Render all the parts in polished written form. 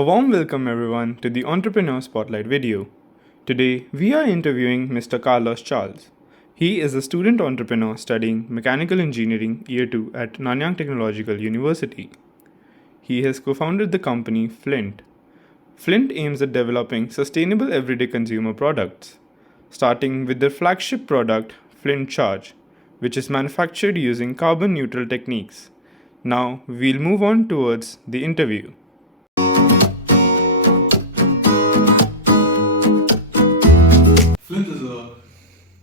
A warm welcome everyone to the Entrepreneur Spotlight video. Today we are interviewing Mr. Carlos Charles. He is a student entrepreneur studying Mechanical Engineering Year 2 at Nanyang Technological University. He has co-founded the company Flint. Flint aims at developing sustainable everyday consumer products, starting with their flagship product, Flint Charge, which is manufactured using carbon neutral techniques. Now we'll move on towards the interview. Flint is a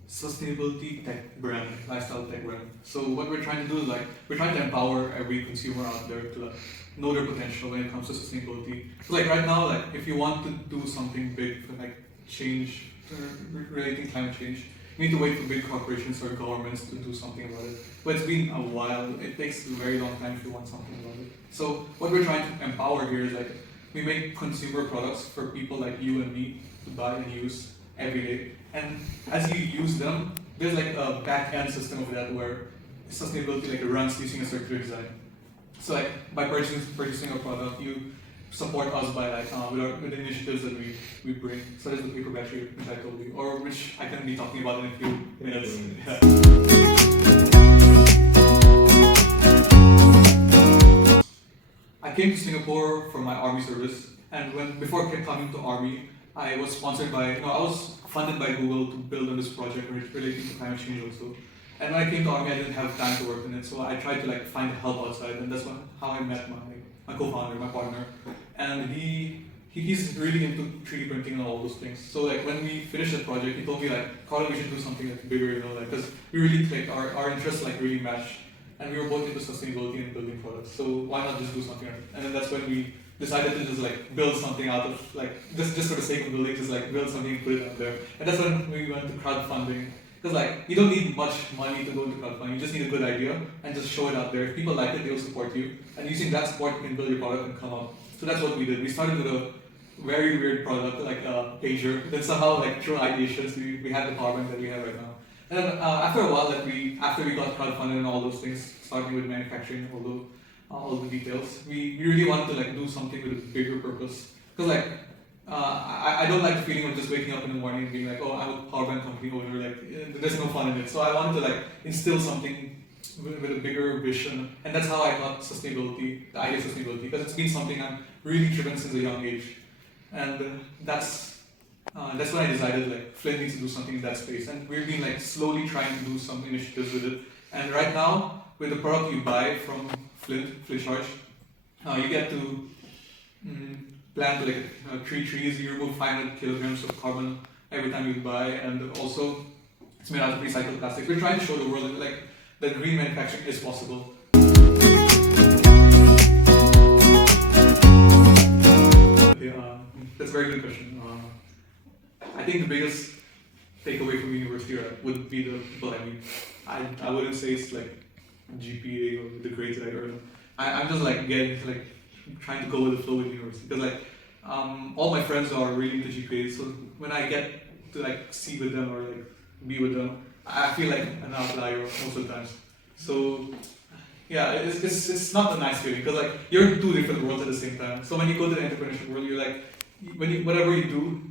sustainability tech brand, lifestyle tech brand. So what we're trying to do is we're trying to empower every consumer out there to know their potential when it comes to sustainability. So right now, if you want to do something big for change, relating climate change, you need to wait for big corporations or governments to do something about it. But it's been a while. It takes a very long time if you want something about it. So what we're trying to empower here is we make consumer products for people like you and me to buy and use every day. And as you use them, there's a back end system of that where sustainability runs using a circular design. So by purchasing a product, you support us by with the initiatives that we bring, such as the paper battery, which I told you, or which I can be talking about in a few minutes. Yeah. I came to Singapore for my army service, and before coming to army, I was funded by Google to build on this project relating to climate change also. And when I came to army, I didn't have time to work on it, so I tried to find help outside, and that's how I met my co-founder, my partner. And he's really into 3D printing and all those things. So when we finished the project, he told me Carl, we should do something bigger, because we really our interests really matched, and we were both into sustainability and building products. So why not just do something? And then that's when we decided to just build something out of just for the sake of building, just build something and put it out there. And that's when we went to crowdfunding. Because you don't need much money to go into crowdfunding, you just need a good idea and just show it out there. If people like it, they'll support you. And using that support, you can build your product and come up. So that's what we did. We started with a very weird product, like a pager. Then somehow, through ideations, we had the power bank that we have right now. And then after a while, after we got crowdfunded and all those things, starting with manufacturing, all the details, we really wanted to do something with a bigger purpose. Because I don't like the feeling of just waking up in the morning and being oh, I'm a power bank company owner, there's no fun in it. So I wanted to instill something with a bigger vision, and that's how I got sustainability, the idea of sustainability, because it's been something I'm really driven since a young age. And that's when I decided Flint needs to do something in that space, and we've been slowly trying to do some initiatives with it. And right now, with the product you buy from Flint Charge, you get to plant 3 trees. You remove 500 kilograms of carbon every time you buy, and also it's made out of recycled plastic. We're trying to show the world that green manufacturing is possible. That's a very good question. I think the biggest takeaway from university would be the people I meet. I wouldn't say it's GPA or the grades that I earn. I'm just getting trying to go with the flow with university, because all my friends are really into GPA. So when I get to see with them or be with them, I feel like an outlier most of the times. So yeah, it's not a nice feeling, because you're in two different worlds at the same time. So when you go to the entrepreneurship world, you're whatever you do,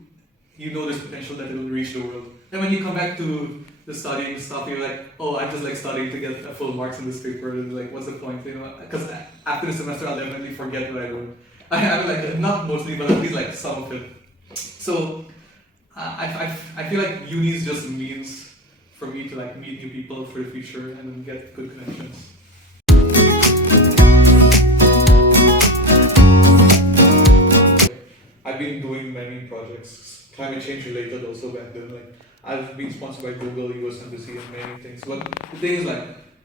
there's potential that it will reach the world. And when you come back to the studying stuff, you're oh, I'm just studying to get full marks in this paper, and what's the point, Because after the semester, I'll definitely forget what I learned. I not mostly, but at least some of it. So I feel uni is just a means for me to meet new people for the future and get good connections. I've been doing many projects, climate change related also back then. I've been sponsored by Google, US Embassy, and many things. But the thing is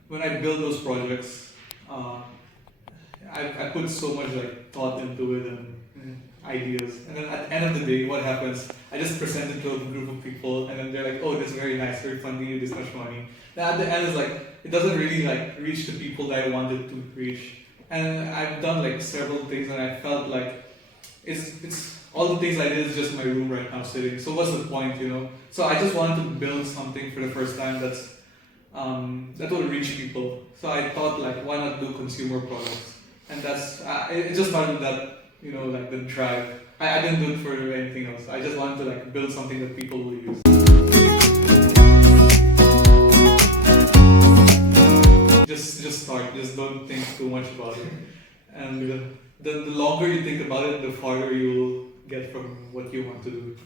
when I build those projects, I put so much thought into it and ideas. And then at the end of the day, what happens? I just present it to a group of people, and then they're oh, this is very nice, we're funding you this much money. Then at the end, it's it doesn't really reach the people that I wanted to reach. And I've done several things, and I felt it's all the things I did is just in my room right now sitting. So what's the point, So I just wanted to build something for the first time that will reach people. So I thought why not do consumer products? And that's it just started that like the drive. I didn't do it for anything else. I just wanted to like build something that people will use. Just start. Just don't think too much about it. And the longer you think about it, the farther you'll get from what you want to do.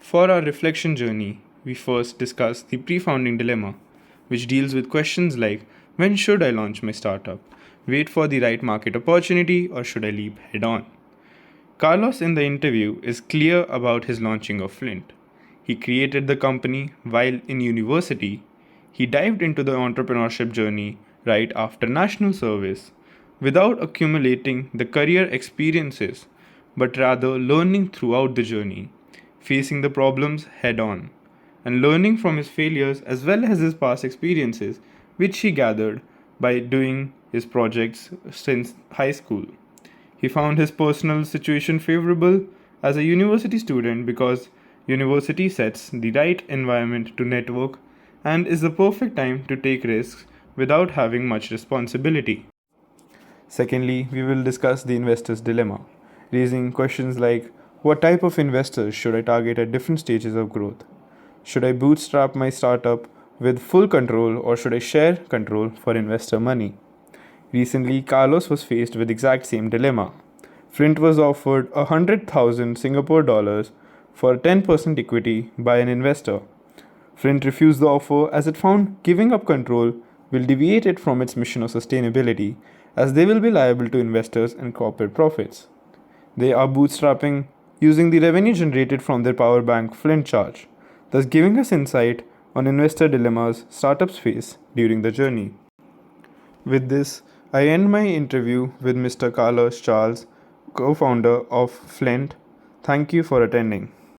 For our reflection journey, we first discuss the pre-founding dilemma, which deals with questions like when should I launch my startup? Wait for the right market opportunity or should I leap head on? Carlos in the interview is clear about his launching of Flint. He created the company while in university. He dived into the entrepreneurship journey right after national service without accumulating the career experiences, but rather learning throughout the journey, facing the problems head on, and learning from his failures as well as his past experiences, which he gathered by doing his projects since high school. He found his personal situation favorable as a university student because university sets the right environment to network and is the perfect time to take risks without having much responsibility. Secondly, we will discuss the investor's dilemma, raising questions like what type of investors should I target at different stages of growth? Should I bootstrap my startup with full control or should I share control for investor money? Recently, Carlos was faced with exact same dilemma. Flint was offered 100,000 Singapore dollars for 10% equity by an investor. Flint refused the offer as it found giving up control will deviate it from its mission of sustainability, as they will be liable to investors and corporate profits. They are bootstrapping using the revenue generated from their power bank Flint charge, thus giving us insight on investor dilemmas startups face during the journey. With this, I end my interview with Mr. Carlos Charles, co founder of Flint. Thank you for attending.